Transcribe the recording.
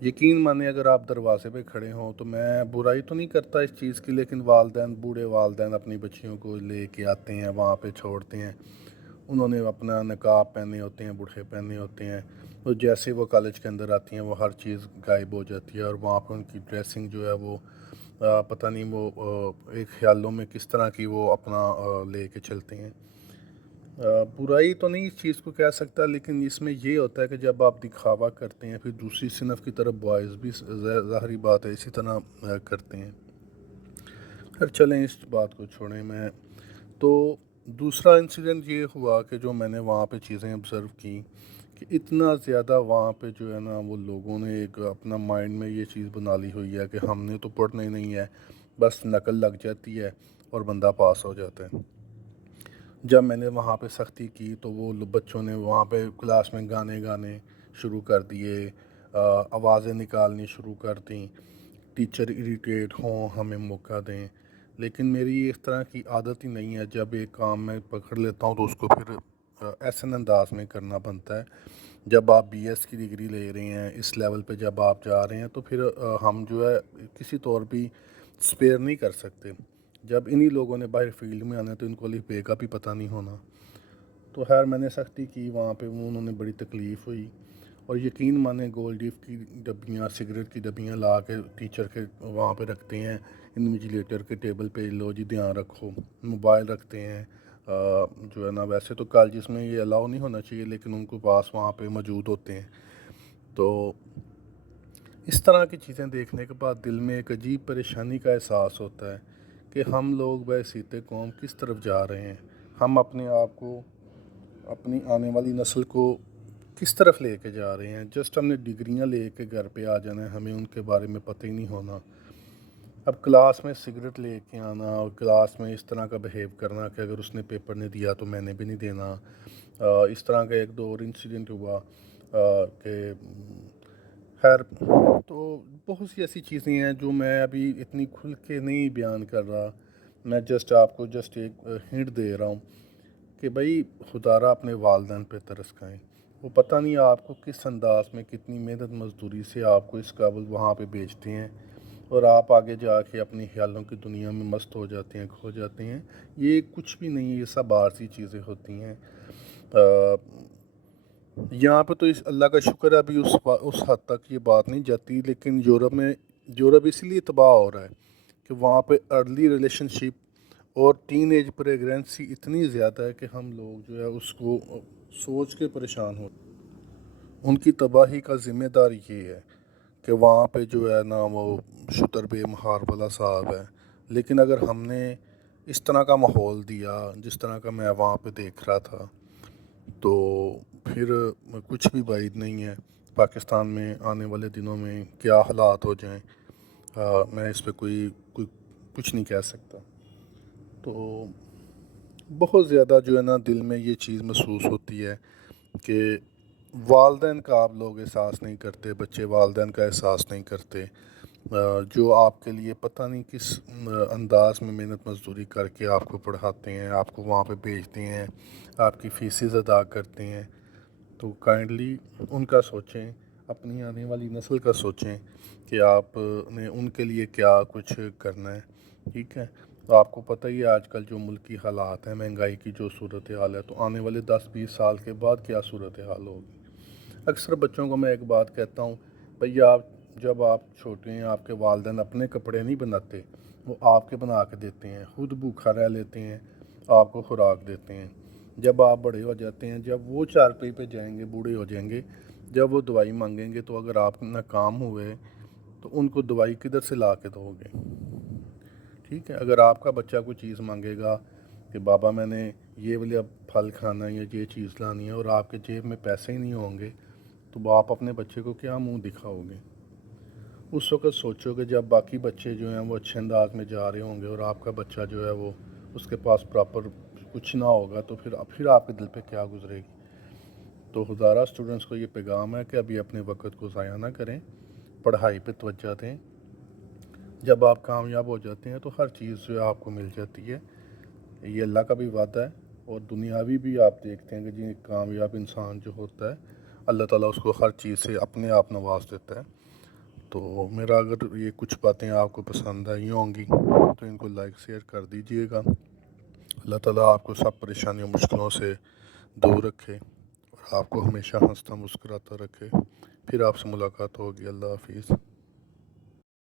یقین مانے اگر آپ دروازے پہ کھڑے ہوں تو میں برائی تو نہیں کرتا اس چیز کی، لیکن والدین، بوڑھے والدین اپنی بچیوں کو لے کے آتے ہیں، وہاں پہ چھوڑتے ہیں، انہوں نے اپنا نقاب پہنے ہوتے ہیں، برقعے پہنے ہوتے ہیں، تو جیسے وہ کالج کے اندر آتی ہیں وہ ہر چیز غائب ہو جاتی ہے، اور وہاں پہ ان کی ڈریسنگ جو ہے وہ پتہ نہیں وہ ایک خیالوں میں کس طرح کی وہ اپنا لے کے چلتے ہیں۔ برائی تو نہیں اس چیز کو کہہ سکتا، لیکن اس میں یہ ہوتا ہے کہ جب آپ دکھاوا کرتے ہیں پھر دوسری صنف کی طرف بوائز بھی ظاہری بات ہے اسی طرح کرتے ہیں۔ خیر چلیں اس بات کو چھوڑیں، میں تو دوسرا انسیڈنٹ یہ ہوا کہ جو میں نے وہاں پہ چیزیں آبزرو کی کہ اتنا زیادہ وہاں پہ جو ہے نا وہ لوگوں نے ایک اپنا مائنڈ میں یہ چیز بنا لی ہوئی ہے کہ ہم نے تو پڑھنا ہی نہیں ہے، بس نقل لگ جاتی ہے اور بندہ پاس ہو جاتا ہے۔ جب میں نے وہاں پہ سختی کی تو وہ بچوں نے وہاں پہ کلاس میں گانے شروع کر دیے، آوازیں نکالنی شروع کر دیں، ٹیچر اریٹیٹ ہوں ہمیں موقع دیں، لیکن میری اس طرح کی عادت ہی نہیں ہے۔ جب ایک کام میں پکڑ لیتا ہوں تو اس کو پھر ایسے انداز میں کرنا بنتا ہے۔ جب آپ بی ایس کی ڈگری لے رہے ہیں، اس لیول پہ جب آپ جا رہے ہیں تو پھر ہم جو ہے کسی طور بھی سپیئر نہیں کر سکتے۔ جب انہی لوگوں نے باہر فیلڈ میں آنا ہے تو ان کو الف بے کا بھی پتہ نہیں ہونا۔ تو خیر میں نے سختی کی وہاں پہ، انہوں نے بڑی تکلیف ہوئی، اور یقین مانے گولڈ کی ڈبیاں، سگریٹ کی ڈبیاں لا کے ٹیچر کے وہاں پہ رکھتے ہیں، انویجیلیٹر کے ٹیبل پہ، لو جی دھیان رکھو، موبائل رکھتے ہیں، جو ہے نا ویسے تو کالجز میں یہ الاؤ نہیں ہونا چاہیے لیکن ان کو پاس وہاں پہ موجود ہوتے ہیں۔ تو اس طرح کی چیزیں دیکھنے کے بعد دل میں ایک عجیب پریشانی کا احساس ہوتا ہے کہ ہم لوگ بحیثیت قوم کس طرف جا رہے ہیں، ہم اپنے آپ کو، اپنی آنے والی نسل کو کس طرف لے کے جا رہے ہیں۔ جسٹ ہم نے ڈگریاں لے کے گھر پہ آ جانا ہے، ہمیں ان کے بارے میں پتہ ہی نہیں ہونا۔ اب کلاس میں سگریٹ لے کے آنا اور کلاس میں اس طرح کا بہیو کرنا کہ اگر اس نے پیپر نہیں دیا تو میں نے بھی نہیں دینا۔ اس طرح کا ایک دو اور انسیڈنٹ ہوا کہ خیر، تو بہت سی ایسی چیزیں ہیں جو میں ابھی اتنی کھل کے نہیں بیان کر رہا، میں جسٹ آپ کو جسٹ ایک ہنٹ دے رہا ہوں کہ بھائی خدا را اپنے والدین پہ ترس کھائیں۔ وہ پتہ نہیں آپ کو کس انداز میں کتنی محنت مزدوری سے آپ کو اس قابل وہاں پہ بیچتے ہیں، اور آپ آگے جا کے اپنی خیالوں کی دنیا میں مست ہو جاتے ہیں، کھو جاتے ہیں۔ یہ کچھ بھی نہیں، یہ سب عارضی چیزیں ہوتی ہیں۔ یہاں پہ تو اس اللہ کا شکر ہے ابھی اس حد تک یہ بات نہیں جاتی، لیکن یورپ اس لیے تباہ ہو رہا ہے کہ وہاں پہ ارلی ریلیشن شپ اور ٹین ایج پریگنینسی اتنی زیادہ ہے کہ ہم لوگ جو ہے اس کو سوچ کے پریشان ہو۔ ان کی تباہی کا ذمہ دار یہ ہے کہ وہاں پہ جو ہے نا وہ شتر بے مہار والا صاحب ہے، لیکن اگر ہم نے اس طرح کا ماحول دیا جس طرح کا میں وہاں پہ دیکھ رہا تھا تو پھر کچھ بھی بعید نہیں ہے پاکستان میں آنے والے دنوں میں کیا حالات ہو جائیں، میں اس پہ کوئی کچھ نہیں کہہ سکتا۔ تو بہت زیادہ جو ہے نا دل میں یہ چیز محسوس ہوتی ہے کہ والدین کا آپ لوگ احساس نہیں کرتے، بچے والدین کا احساس نہیں کرتے، جو آپ کے لیے پتہ نہیں کس انداز میں محنت مزدوری کر کے آپ کو پڑھاتے ہیں، آپ کو وہاں پہ بھیجتے ہیں، آپ کی فیسز ادا کرتے ہیں۔ تو کائنڈلی ان کا سوچیں، اپنی آنے والی نسل کا سوچیں کہ آپ نے ان کے لیے کیا کچھ کرنا ہے، ٹھیک ہے۔ تو آپ کو پتہ ہی ہے آج کل جو ملکی حالات ہیں، مہنگائی کی جو صورتحال ہے، تو آنے والے 10-20 سال کے بعد کیا صورتحال ہوگی۔ اکثر بچوں کو میں ایک بات کہتا ہوں، بھئی جب آپ چھوٹے ہیں آپ کے والدین اپنے کپڑے نہیں بناتے، وہ آپ کے بنا کے دیتے ہیں، خود بھوکا رہ لیتے ہیں، آپ کو خوراک دیتے ہیں۔ جب آپ بڑے ہو جاتے ہیں، جب وہ چارپائی پہ جائیں گے، بوڑھے ہو جائیں گے، جب وہ دوائی مانگیں گے تو اگر آپ ناکام ہوئے تو ان کو دوائی کدھر سے لا کے دو گے، ٹھیک ہے۔ اگر آپ کا بچہ کوئی چیز مانگے گا کہ بابا میں نے یہ والا پھل کھانا ہے یا یہ چیز لانی ہے، اور آپ کے جیب میں پیسے ہی نہیں ہوں گے، تو آپ اپنے بچے کو کیا منہ دکھاؤ گے۔ اس وقت سوچو کہ جب باقی بچے جو ہیں وہ اچھے انداز میں جا رہے ہوں گے اور آپ کا بچہ جو ہے وہ اس کے پاس پراپر کچھ نہ ہوگا، تو پھر آپ کے دل پہ کیا گزرے گی۔ تو ہزارہ اسٹوڈنٹس کو یہ پیغام ہے کہ ابھی اپنے وقت کو ضائع نہ کریں، پڑھائی پہ توجہ دیں۔ جب آپ کامیاب ہو جاتے ہیں تو ہر چیز جو ہے آپ کو مل جاتی ہے، یہ اللہ کا بھی وعدہ ہے، اور دنیاوی بھی آپ دیکھتے ہیں کہ جی کامیاب انسان جو ہوتا ہے اللہ تعالیٰ اس کو ہر چیز سے اپنے آپ نواز دیتا ہے۔ تو میرا اگر یہ کچھ باتیں آپ کو پسند آئی ہوں گی تو ان کو لائک شیئر کر دیجئے گا۔ اللہ تعالیٰ آپ کو سب پریشانیوں مشکلوں سے دور رکھے اور آپ کو ہمیشہ ہنستا مسکراتا رکھے۔ پھر آپ سے ملاقات ہوگی۔ اللہ حافظ۔